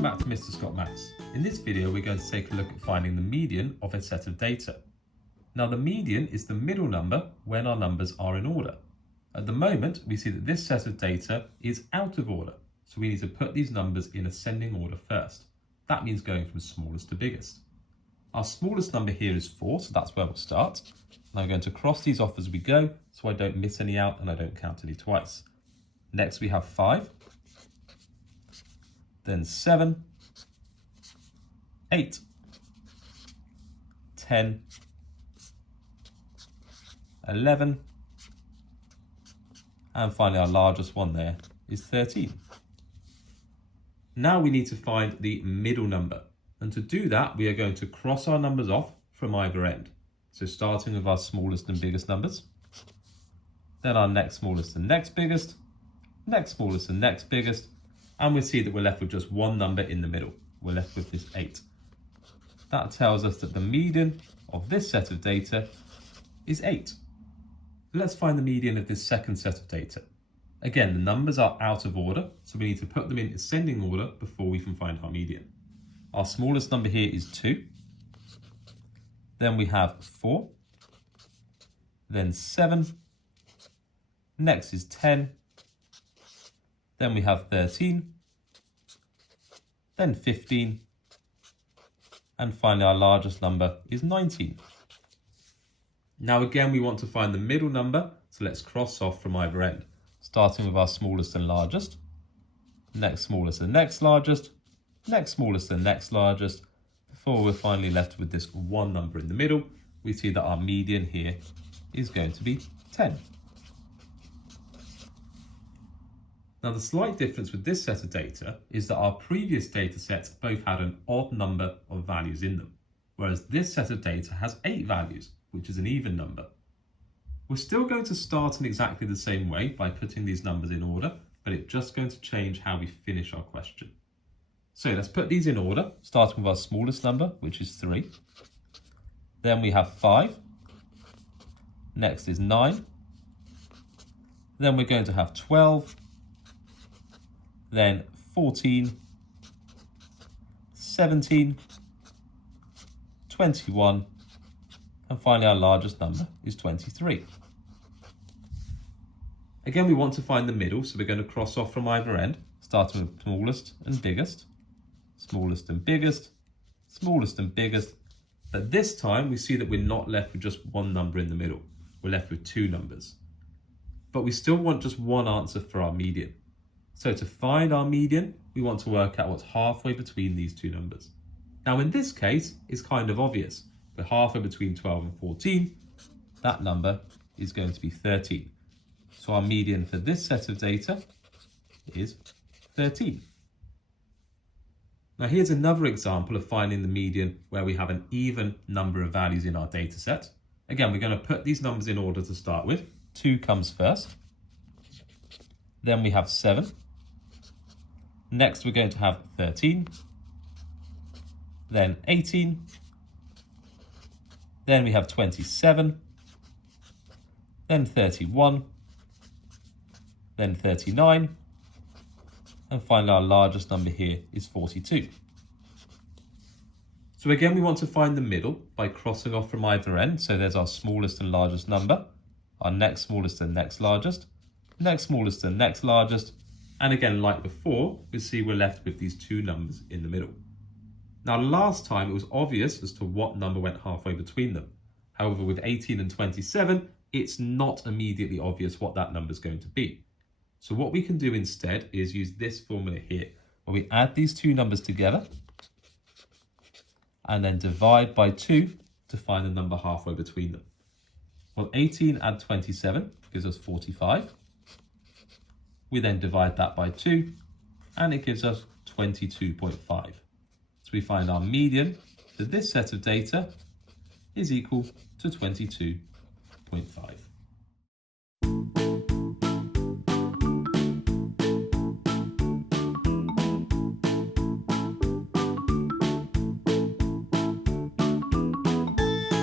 Welcome back to Mr. Scott Maths. In this video we're going to take a look at finding the median of a set of data. Now the median is the middle number when our numbers are in order. At the moment we see that this set of data is out of order, so we need to put these numbers in ascending order first. That means going from smallest to biggest. Our smallest number here is 4, so that's where we'll start. And I'm going to cross these off as we go so I don't miss any out and I don't count any twice. Next we have 5, then 7, 8, 10, 11, and finally our largest one there is 13. Now we need to find the middle number, and to do that we are going to cross our numbers off from either end. So starting with our smallest and biggest numbers, then our next smallest and next biggest, next smallest and next biggest, and we see that we're left with just one number in the middle. We're left with this 8. That tells us that the median of this set of data is 8. Let's find the median of this second set of data. Again, the numbers are out of order, so we need to put them in ascending order before we can find our median. Our smallest number here is 2. Then we have 4. Then 7. Next is 10. Then we have 13. Then 15. And finally our largest number is 19. Now again we want to find the middle number, so let's cross off from either end. Starting with our smallest and largest, next smallest and next largest, next smallest and next largest, before we're finally left with this one number in the middle. We see that our median here is going to be 10. Now the slight difference with this set of data is that our previous data sets both had an odd number of values in them, whereas this set of data has 8 values, which is an even number. We're still going to start in exactly the same way by putting these numbers in order, but it's just going to change how we finish our question. So let's put these in order, starting with our smallest number, which is 3. Then we have 5. Next is 9. Then we're going to have 12. Then 14. 17. 21. And finally our largest number is 23. Again, we want to find the middle, so we're going to cross off from either end, starting with smallest and biggest, smallest and biggest, smallest and biggest. But this time we see that we're not left with just one number in the middle. We're left with 2 numbers. But we still want just one answer for our median. So to find our median, we want to work out what's halfway between these 2 numbers. Now in this case, it's kind of obvious. We're halfway between 12 and 14. That number is going to be 13. So our median for this set of data is 13. Now here's another example of finding the median where we have an even number of values in our data set. Again, we're going to put these numbers in order to start with. 2 comes first. Then we have 7. Next we're going to have 13. Then 18. Then we have 27. Then 31. Then 39, and finally our largest number here is 42. So again we want to find the middle by crossing off from either end, so there's our smallest and largest number, our next smallest and next largest, next smallest and next largest, and again like before, we see we're left with these 2 numbers in the middle. Now last time it was obvious as to what number went halfway between them. However, with 18 and 27, it's not immediately obvious what that number is going to be. So what we can do instead is use this formula here, where we add these 2 numbers together and then divide by 2 to find the number halfway between them. Well, 18 add 27 gives us 45. We then divide that by 2 and it gives us 22.5. So we find our median for this set of data is equal to 22.5.